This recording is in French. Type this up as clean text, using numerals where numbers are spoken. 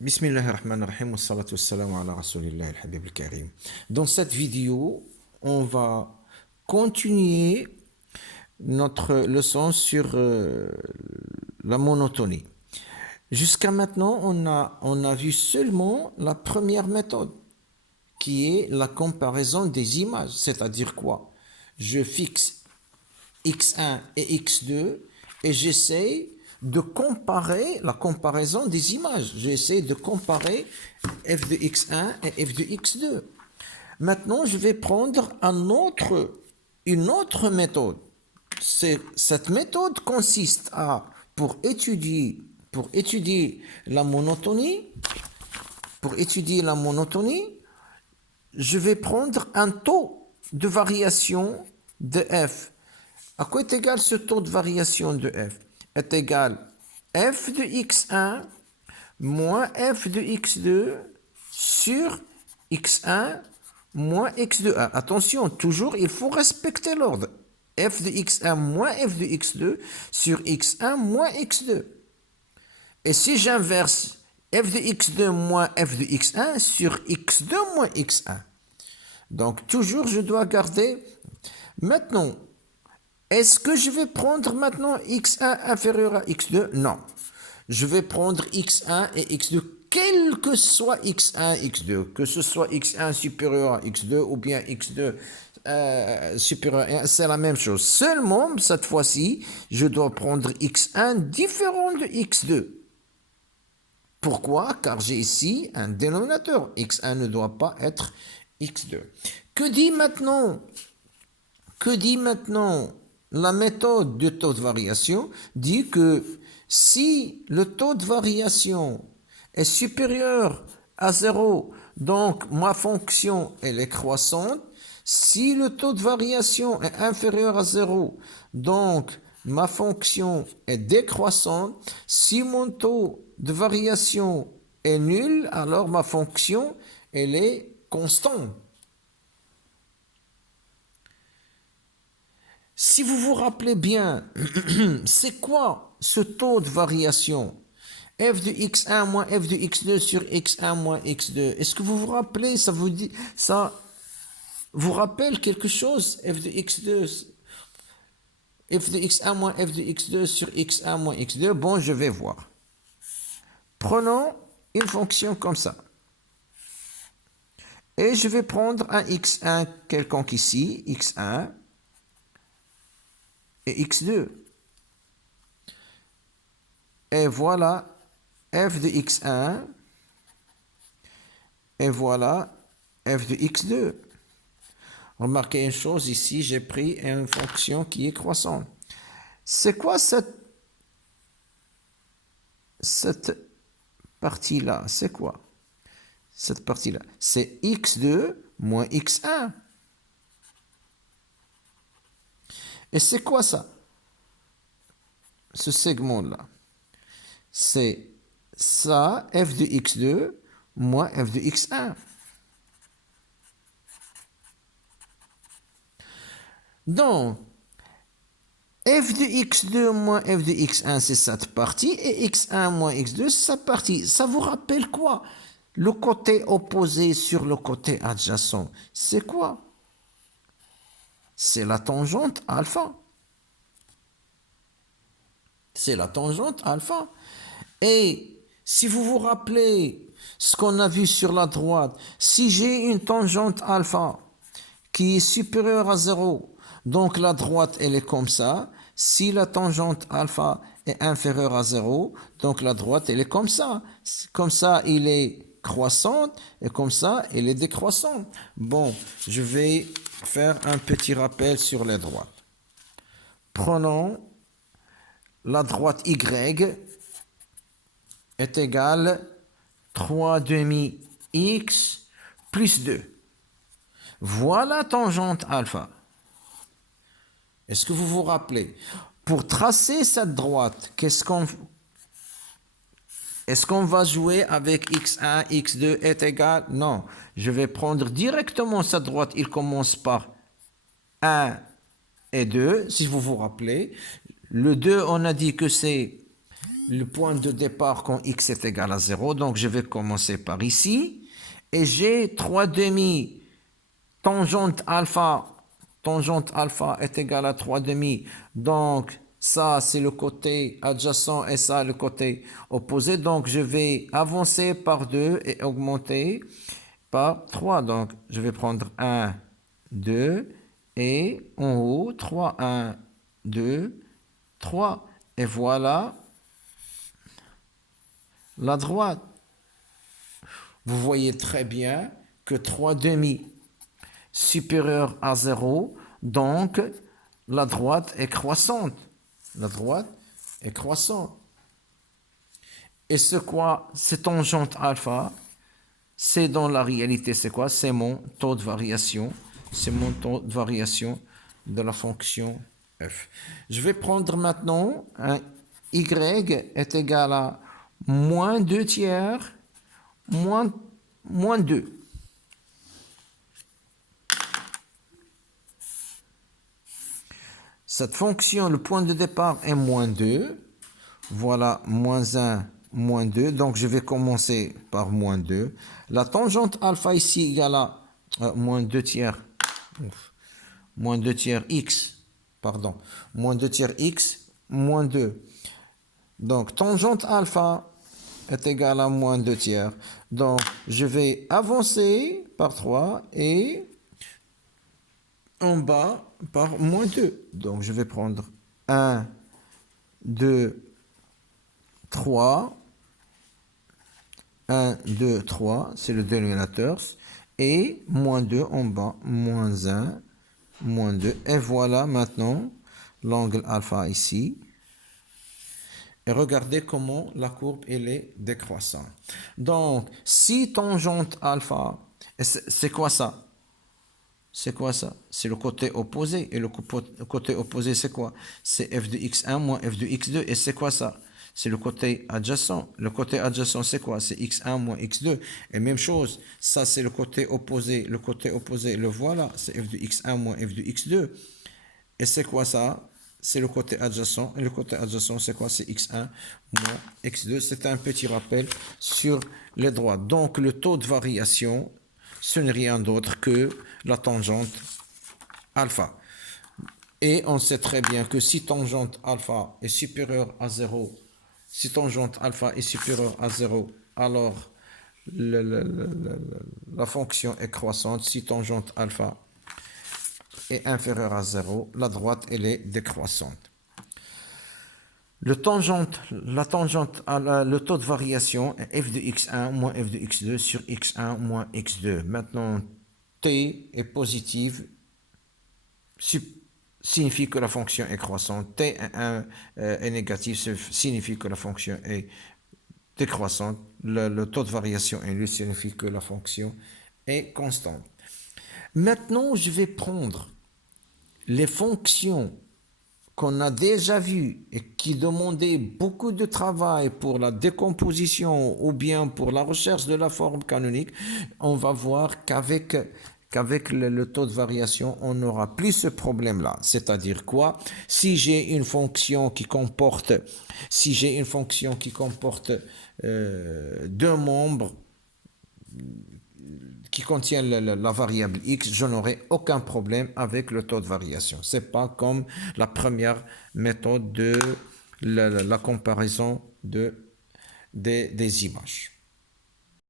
Bismillahirrahmanirrahim, wassalatu wassalamu ala rasulillah al-habib al-karim. Dans cette vidéo, on va continuer notre leçon sur la monotonie. Jusqu'à maintenant, on a vu seulement la première méthode, qui est la comparaison des images. C'est-à-dire quoi? Je fixe x1 et x2 et j'essaie de comparer la comparaison des images. J'essaie de comparer f de x1 et f de x2. Maintenant, je vais prendre une autre méthode. Cette méthode consiste à, pour étudier la monotonie, je vais prendre un taux de variation de f. À quoi est égal ce taux de variation de f? Est égal f de x1 moins f de x2 sur x1 moins x de 1. Attention, toujours il faut respecter l'ordre. F de x1 moins f de x2 sur x1 moins x2. Et si j'inverse f de x2 moins f de x1 sur x2 moins x1. Donc toujours je dois garder. Maintenant, est-ce que je vais prendre maintenant x1 inférieur à x2? Non. Je vais prendre x1 et x2, quel que soit x1 et x2, que ce soit x1 supérieur à x2 ou bien x2 supérieur à 1, c'est la même chose. Seulement, cette fois-ci, je dois prendre x1 différent de x2. Pourquoi? Car j'ai ici un dénominateur. x1 ne doit pas être x2. Que dit maintenant la méthode de taux de variation? Dit que si le taux de variation est supérieur à 0, donc ma fonction elle est croissante. Si le taux de variation est inférieur à 0, donc ma fonction est décroissante. Si mon taux de variation est nul, alors ma fonction elle est constante. Si vous vous rappelez bien, c'est quoi ce taux de variation? F de x1 moins f de x2 sur x1 moins x2. Est-ce que vous vous rappelez, ça vous rappelle quelque chose? F de x2, f de x1 moins f de x2 sur x1 moins x2. Bon, je vais voir. Prenons une fonction comme ça. Et je vais prendre un x1 quelconque ici, x1 et x2. Et voilà f de x1 et voilà f de x2. Remarquez une chose ici, j'ai pris une fonction qui est croissante. C'est quoi cette partie-là? C'est quoi cette partie-là? C'est x2 moins x1. Et c'est quoi ça? Ce segment-là. C'est ça, f de x2 moins f de x1. Donc, f de x2 moins f de x1, c'est cette partie, et x1 moins x2, c'est cette partie. Ça vous rappelle quoi? Le côté opposé sur le côté adjacent, c'est quoi? C'est la tangente alpha. C'est la tangente alpha. Et si vous vous rappelez ce qu'on a vu sur la droite, si j'ai une tangente alpha qui est supérieure à 0, donc la droite elle est comme ça. Si la tangente alpha est inférieure à 0, donc la droite elle est comme ça. Comme ça il est croissante et comme ça elle est décroissante. Bon, je vais faire un petit rappel sur les droites. Prenons la droite y est égale 3 demi x plus 2. Voilà tangente alpha. Est-ce que vous vous rappelez? Pour tracer cette droite, est-ce qu'on va jouer avec x1, x2 est égal? Non. Je vais prendre directement cette droite. Il commence par 1 et 2, si vous vous rappelez. Le 2, on a dit que c'est le point de départ quand x est égal à 0. Donc, je vais commencer par ici. Et j'ai 3 demi. Tangente alpha est égal à 3 demi. Donc, ça, c'est le côté adjacent et ça, le côté opposé. Donc, je vais avancer par 2 et augmenter par 3. Donc, je vais prendre 1, 2 et en haut, 3, 1, 2, 3. Et voilà la droite. Vous voyez très bien que 3 demi supérieur à 0, donc la droite est croissante. La droite est croissante. Et c'est quoi? Cette tangente alpha, c'est dans la réalité, c'est quoi? C'est mon taux de variation. C'est mon taux de variation de la fonction f. Je vais prendre maintenant un y est égal à moins 2 tiers, moins 2. Cette fonction, le point de départ est moins 2. Voilà, moins 1, moins 2. Donc, je vais commencer par moins 2. La tangente alpha ici égale à moins 2 tiers. Moins 2 tiers x. Pardon. Moins 2 tiers x, moins 2. Donc, tangente alpha est égale à moins 2 tiers. Donc, je vais avancer par 3 et en bas par moins 2. Donc, je vais prendre 1, 2, 3. 1, 2, 3, c'est le dénominateur. Et moins 2 en bas, moins 1, moins 2. Et voilà maintenant l'angle alpha ici. Et regardez comment la courbe elle est décroissante. Donc, si tangente alpha, c'est quoi ça? C'est quoi ça? C'est le côté opposé. Et le côté opposé, c'est quoi? C'est f de x1 moins f de x2. Et c'est quoi ça? C'est le côté adjacent. Le côté adjacent, c'est quoi? C'est x1 moins x2. Et même chose, ça c'est le côté opposé. Le côté opposé, le voilà, c'est f de x1 moins f de x2. Et c'est quoi ça? C'est le côté adjacent. Et le côté adjacent, c'est quoi? C'est x1 moins x2. C'est un petit rappel sur les droites. Donc, le taux de variation, ce n'est rien d'autre que la tangente alpha. Et on sait très bien que si tangente alpha est supérieure à 0, si tangente alpha est supérieure à 0, alors la fonction est croissante. Si tangente alpha est inférieure à 0, la droite elle est décroissante. Le taux de variation est f de x1 moins f de x2 sur x1 moins x2. Maintenant, t est positive, signifie que la fonction est croissante. T est négatif, signifie que la fonction est décroissante. Le taux de variation est nul, signifie que la fonction est constante. Maintenant, je vais prendre les fonctions qu'on a déjà vues et qui demandaient beaucoup de travail pour la décomposition ou bien pour la recherche de la forme canonique. On va voir qu'avec le taux de variation, on n'aura plus ce problème-là. C'est-à-dire quoi? Si j'ai une fonction qui comporte, deux membres qui contiennent la variable x, je n'aurai aucun problème avec le taux de variation. Ce n'est pas comme la première méthode de la comparaison des images.